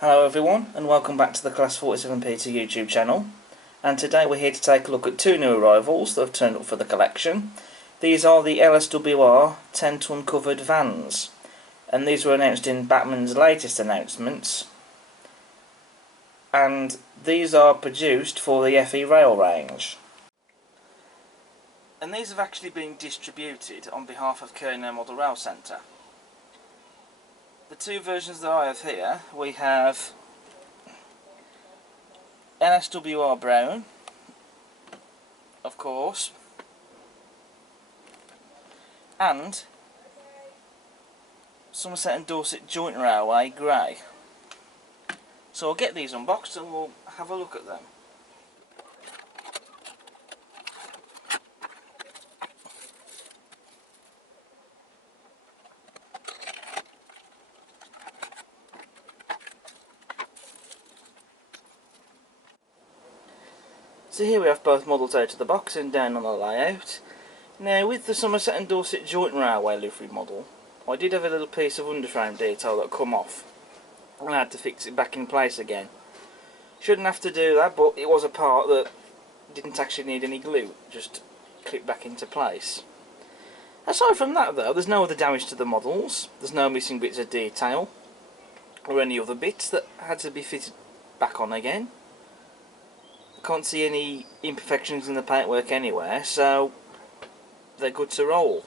Hello everyone and welcome back to the Class 47P2 YouTube channel, and today we're here to take a look at two new arrivals that have turned up for the collection. These are the LSWR 10T covered vans, and these were announced in Batman's latest announcements, and these are produced for the EFE Rail range. And these have actually been distributed on behalf of Kernow Model Rail Centre. The two versions that I have here, we have LSWR brown, of course, and Somerset and Dorset Joint Railway grey. So I'll get these unboxed and we'll have a look at them. So here we have both models out of the box and down on the layout. Now with the Somerset and Dorset Joint Railway livery model, I did have a little piece of underframe detail that come off, and I had to fix it back in place again. Shouldn't have to do that, but it was a part that didn't actually need any glue, just clip back into place. Aside from that though, there's no other damage to the models, there's no missing bits of detail, or any other bits that had to be fitted back on again. Can't see any imperfections in the paintwork anywhere, so they're good to roll.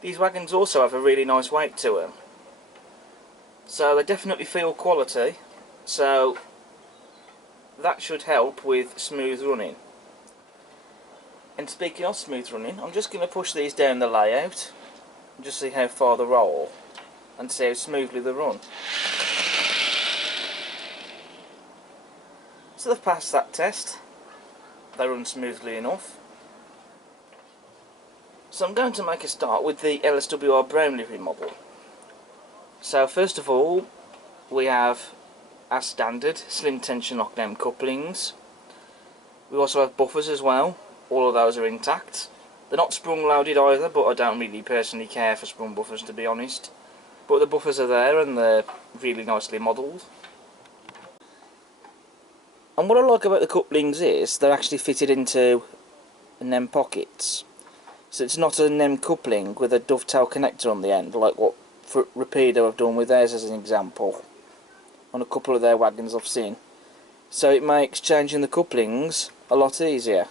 These wagons also have a really nice weight to them, so they definitely feel quality, so that should help with smooth running. And speaking of smooth running, I'm just going to push these down the layout and just see how far they roll and see how smoothly they run. So they've passed that test, they run smoothly enough. So I'm going to make a start with the LSWR brown livery model. So first of all, we have, as standard, slim tension lockdown couplings. We also have buffers as well, all of those are intact. They're not sprung loaded either, but I don't really personally care for sprung buffers, to be honest. But the buffers are there and they're really nicely modelled. And what I like about the couplings is they're actually fitted into NEM pockets. So it's not a NEM coupling with a dovetail connector on the end, like what Rapido have done with theirs as an example, on a couple of their wagons I've seen. So it makes changing the couplings a lot easier.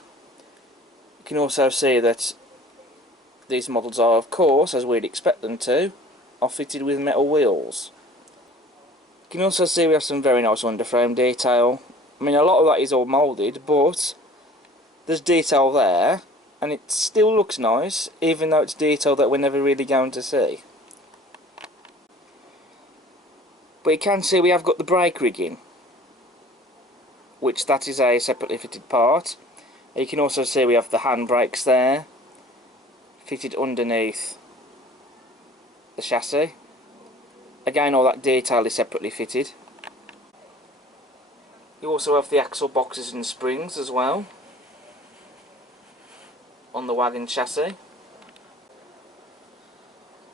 You can also see that these models are, of course, as we'd expect them to, are fitted with metal wheels. You can also see we have some very nice underframe detail. I mean, a lot of that is all moulded, but there's detail there, and it still looks nice, even though it's detail that we're never really going to see. But you can see we have got the brake rigging, which that is a separately fitted part. You can also see we have the hand brakes there, fitted underneath the chassis. Again, all that detail is separately fitted. You also have the axle boxes and springs as well on the wagon chassis.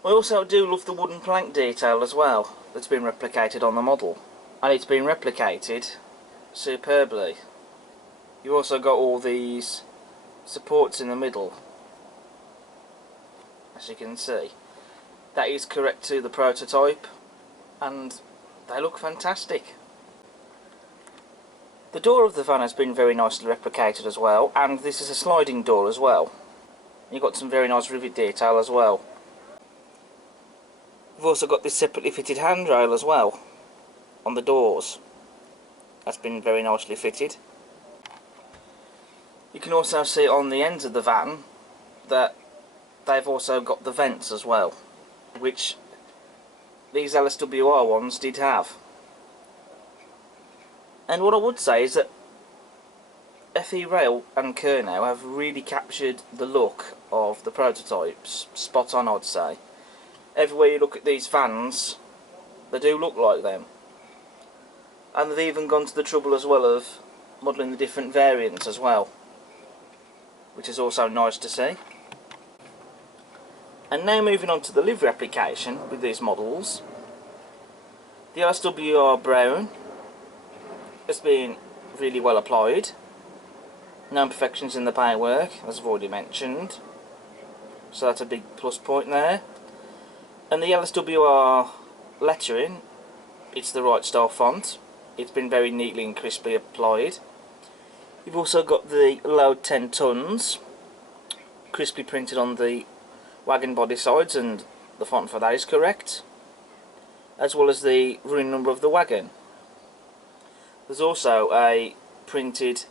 I also do love the wooden plank detail as well that's been replicated on the model, and it's been replicated superbly. You've also got all these supports in the middle, as you can see. That is correct to the prototype, and they look fantastic. The door of the van has been very nicely replicated as well, and this is a sliding door as well. You've got some very nice rivet detail as well. We've also got this separately fitted handrail as well on the doors. That's been very nicely fitted. You can also see on the ends of the van that they've also got the vents as well, which these LSWR ones did have. And what I would say is that EFE Rail and Kernow have really captured the look of the prototypes, spot on I'd say. Everywhere you look at these vans, they do look like them. And they've even gone to the trouble as well of modelling the different variants as well, which is also nice to see. And now moving on to the livery application with these models. The LSWR brown has been really well applied. No imperfections in the paintwork, as I've already mentioned. So that's a big plus point there. And the LSWR lettering, it's the right style font. It's been very neatly and crisply applied. You've also got the load 10 tons, crisply printed on the wagon body sides, and the font for that is correct, as well as the running number of the wagon. There's also a printed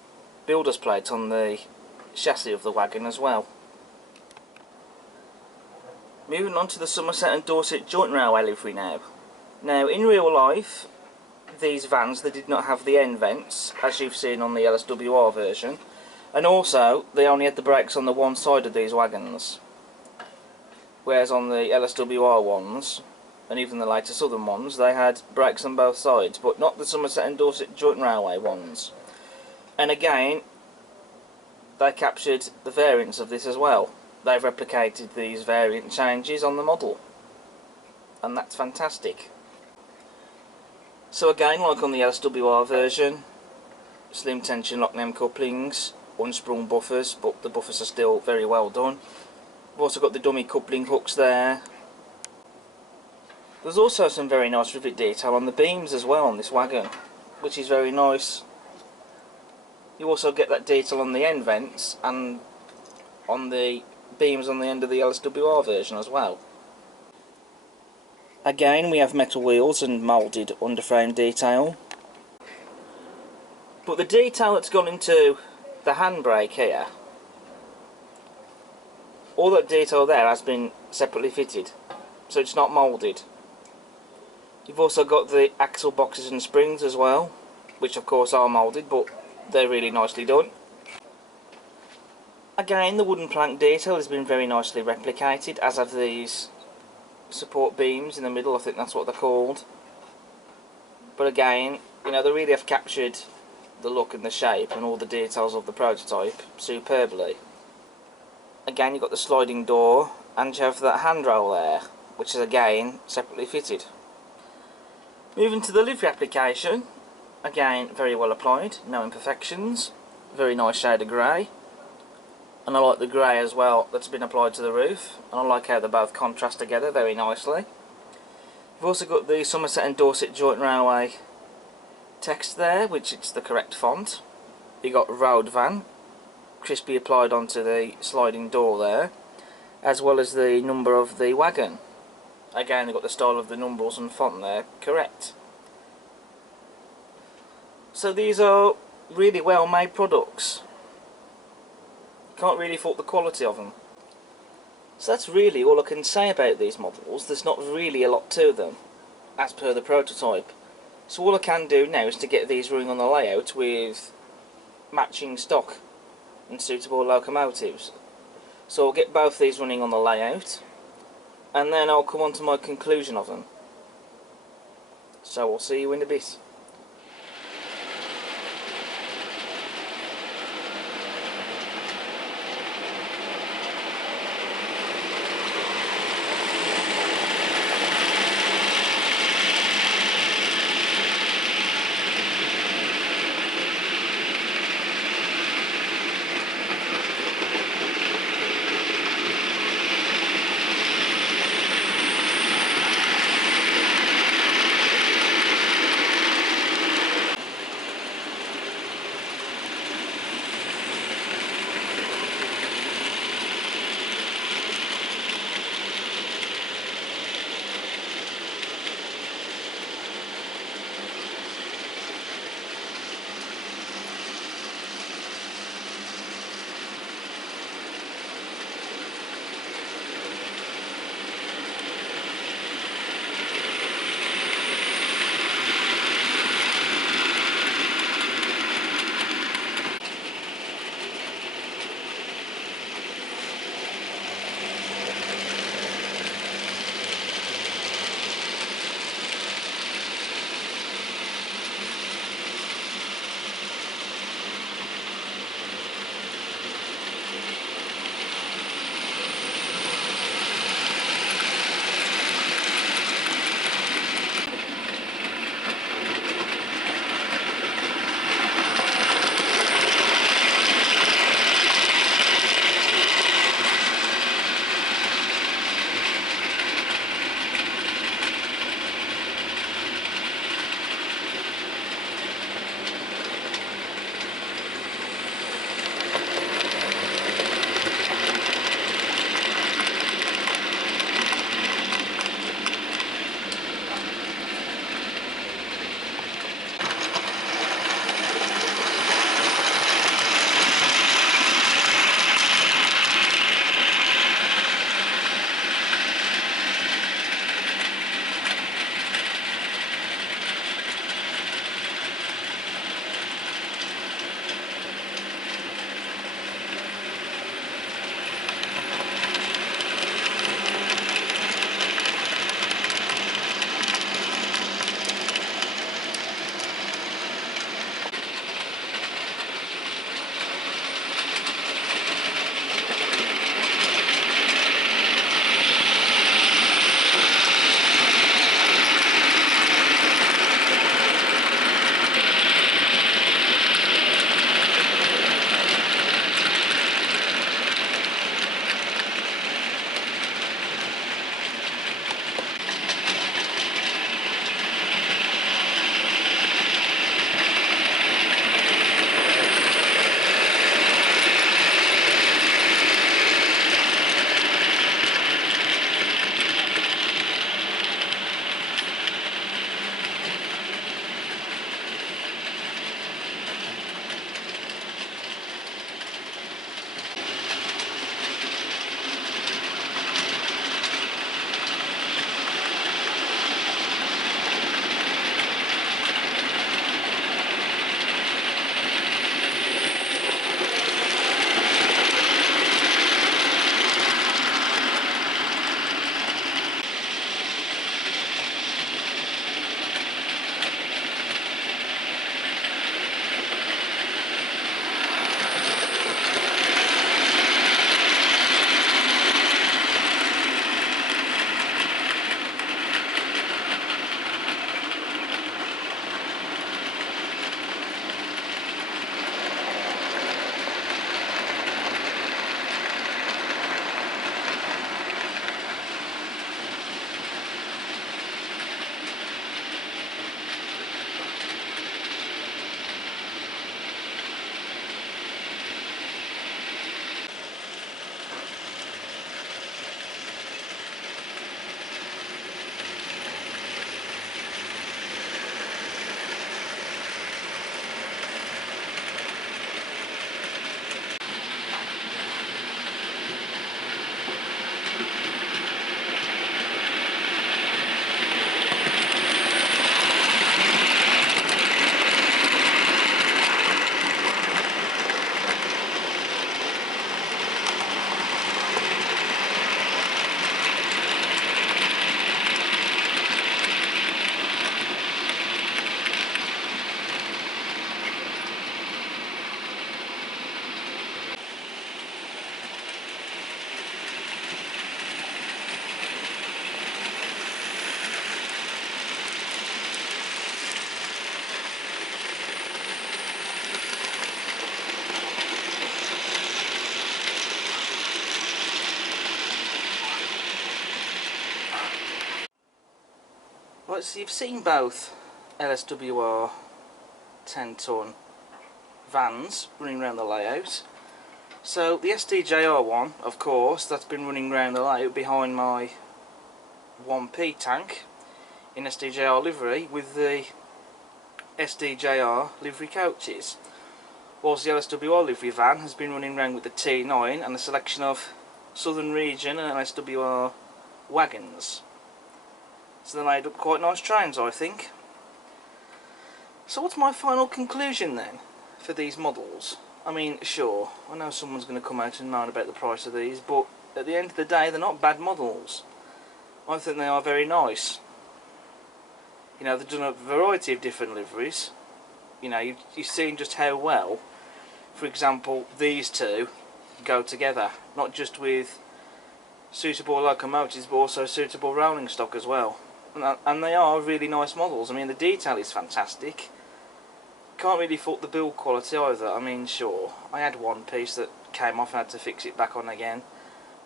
builder's plate on the chassis of the wagon as well. Moving on to the Somerset and Dorset joint railway livery now. Now, in real life, these vans, they did not have the end vents, as you've seen on the LSWR version, and also they only had the brakes on the one side of these wagons, whereas on the LSWR ones, and even the later southern ones, they had brakes on both sides, but not the Somerset and Dorset joint railway ones. And again, they captured the variants of this as well. They've replicated these variant changes on the model, and that's fantastic. So again, like on the LSWR version, slim tension lock NEM couplings, unsprung buffers, but the buffers are still very well done. We've also got the dummy coupling hooks there. There's also some very nice rivet detail on the beams as well on this wagon, which is very nice. You also get that detail on the end vents and on the beams on the end of the LSWR version as well. Again, we have metal wheels and moulded underframe detail. But the detail that's gone into the handbrake here, all that detail there has been separately fitted, so it's not moulded. You've also got the axle boxes and springs as well, which of course are moulded, but they're really nicely done. Again, the wooden plank detail has been very nicely replicated, as have these support beams in the middle. I think that's what they're called. But again, you know, they really have captured the look and the shape and all the details of the prototype superbly. Again, you've got the sliding door, and you have that handrail there, which is again separately fitted. Moving to the livery application, again very well applied, no imperfections, very nice shade of grey, and I like the grey as well that's been applied to the roof, and I like how they both contrast together very nicely. We've also got the Somerset and Dorset joint railway text there, which is the correct font. You got road van, crisply applied onto the sliding door there, as well as the number of the wagon. Again, they've got the style of the numerals and font there correct. So these are really well made products. Can't really fault the quality of them. So that's really all I can say about these models. There's not really a lot to them, as per the prototype. So all I can do now is to get these running on the layout with matching stock and suitable locomotives. So I'll get both these running on the layout, and then I'll come on to my conclusion of them. So I'll see you in a bit. Right, so you've seen both LSWR 10-ton vans running around the layout. So the S&DJR one, of course, that's been running around the layout behind my 1P tank in S&DJR livery with the S&DJR livery coaches. Whilst the LSWR livery van has been running around with the T9 and a selection of Southern Region and LSWR wagons. So they made up quite nice trains, I think. So what's my final conclusion then for these models? I mean, sure, I know someone's going to come out and moan about the price of these, but at the end of the day they're not bad models. I think they are very nice. You know, they've done a variety of different liveries. You know, you've seen just how well, for example, these two go together, not just with suitable locomotives but also suitable rolling stock as well. And they are really nice models. I mean, the detail is fantastic. Can't really fault the build quality either. I mean, sure, I had one piece that came off and had to fix it back on again.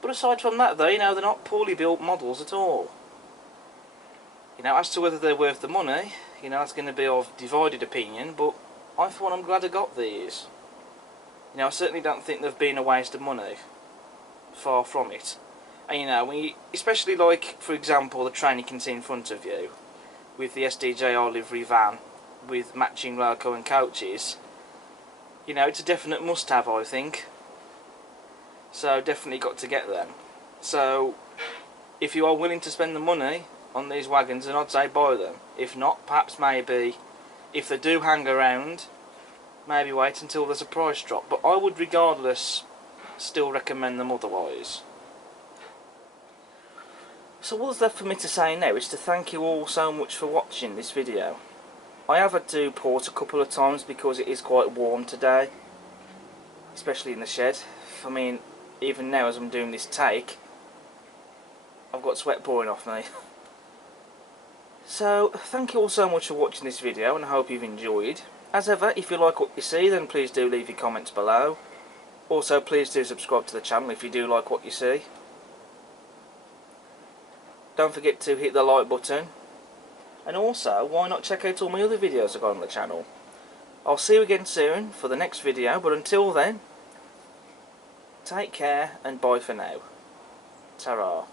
But aside from that though, you know, they're not poorly built models at all. You know, as to whether they're worth the money, you know, that's going to be of divided opinion, but I for one am glad I got these. You know, I certainly don't think they've been a waste of money. Far from it. And you know, when you, especially like, for example, the train you can see in front of you, with the S&DJR livery van, with matching loco and coaches, you know, it's a definite must-have, I think. So definitely got to get them. So if you are willing to spend the money on these wagons, then I'd say buy them. If not, perhaps maybe, if they do hang around, maybe wait until there's a price drop. But I would regardless still recommend them otherwise. So what's left for me to say now is to thank you all so much for watching this video. I have had to pause a couple of times because it is quite warm today, especially in the shed. I mean, even now as I'm doing this take, I've got sweat pouring off me. So thank you all so much for watching this video, and I hope you've enjoyed. As ever, if you like what you see, then please do leave your comments below. Also, please do subscribe to the channel if you do like what you see. Don't forget to hit the like button. And also, why not check out all my other videos I've got on the channel. I'll see you again soon for the next video, but until then, take care and bye for now. Ta-ra.